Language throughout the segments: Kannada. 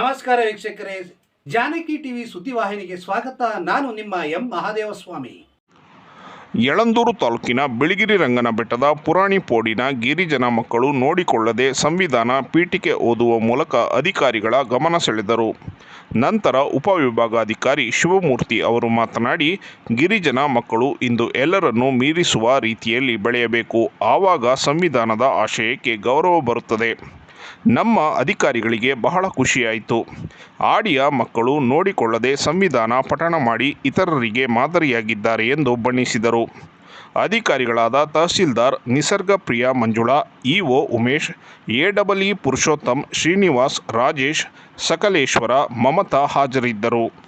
ನಮಸ್ಕಾರ ವೀಕ್ಷಕರೇ. ಜಾನಕಿ ಟಿವಿ ಸುದ್ದಿವಾಹಿನಿಗೆ ಸ್ವಾಗತ. ನಾನು ನಿಮ್ಮ ಎಂ ಮಹಾದೇವಸ್ವಾಮಿ. ಯಳಂದೂರು ತಾಲೂಕಿನ ಬಿಳಿಗಿರಿ ರಂಗನ ಬೆಟ್ಟದ ಪುರಾಣಿ ಪೋಡಿನ ಗಿರಿಜನ ಮಕ್ಕಳು ನೋಡಿಕೊಳ್ಳದೆ ಸಂವಿಧಾನ ಪೀಠಿಕೆ ಓದುವ ಮೂಲಕ ಅಧಿಕಾರಿಗಳ ಗಮನ ಸೆಳೆದರು. ನಂತರ ಉಪವಿಭಾಗಾಧಿಕಾರಿ ಶಿವಮೂರ್ತಿ ಅವರು ಮಾತನಾಡಿ, ಗಿರಿಜನ ಮಕ್ಕಳು ಇಂದು ಎಲ್ಲರನ್ನೂ ಮೀರಿಸುವ ರೀತಿಯಲ್ಲಿ ಬೆಳೆಯಬೇಕು. ಆವಾಗ ಸಂವಿಧಾನದ ಆಶಯಕ್ಕೆ ಗೌರವ ಬರುತ್ತದೆ. ನಮ್ಮ ಅಧಿಕಾರಿಗಳಿಗೆ ಬಹಳ ಖುಷಿಯಾಯಿತು. ಆಡಿಯ ಮಕ್ಕಳು ನೋಡಿಕೊಳ್ಳದೆ ಸಂವಿಧಾನ ಪಠಣ ಮಾಡಿ ಇತರರಿಗೆ ಮಾದರಿಯಾಗಿದ್ದಾರೆ ಎಂದು ಬಣ್ಣಿಸಿದರು. ಅಧಿಕಾರಿಗಳಾದ ತಹಸೀಲ್ದಾರ್ ನಿಸರ್ಗ ಪ್ರಿಯ ಮಂಜುಳಾ, ಇಒ ಉಮೇಶ್ ಎಡಬ್ಲ್ಇ ಪುರುಷೋತ್ತಮ್ ಶ್ರೀನಿವಾಸ್, ರಾಜೇಶ್, ಸಕಲೇಶ್ವರ, ಮಮತಾ ಹಾಜರಿದ್ದರು.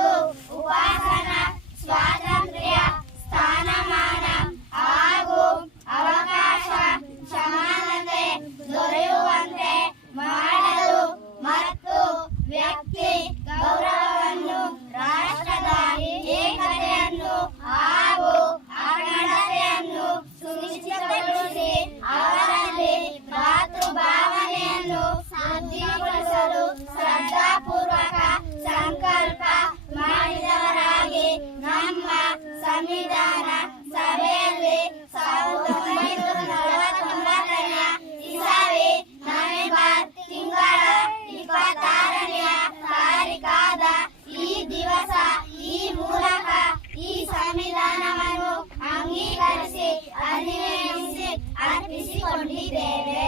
ಸಂವಿಧಾನ ಸಭೆಯಲ್ಲಿ ಸಾವಿರದ ಒಂಬೈನೂರ ತಿಂಗಳ ಇಪ್ಪತ್ತಾರನೆಯ ತಾರೀಕಾದ ಈ ದಿವಸ ಈ ಮೂಲಕ ಈ ಸಂವಿಧಾನವನ್ನು ಅಂಗೀಕರಿಸಿ ಅಧಿವೇಶಿಸಿ ಅರ್ಪಿಸಿಕೊಂಡಿದ್ದೇವೆ.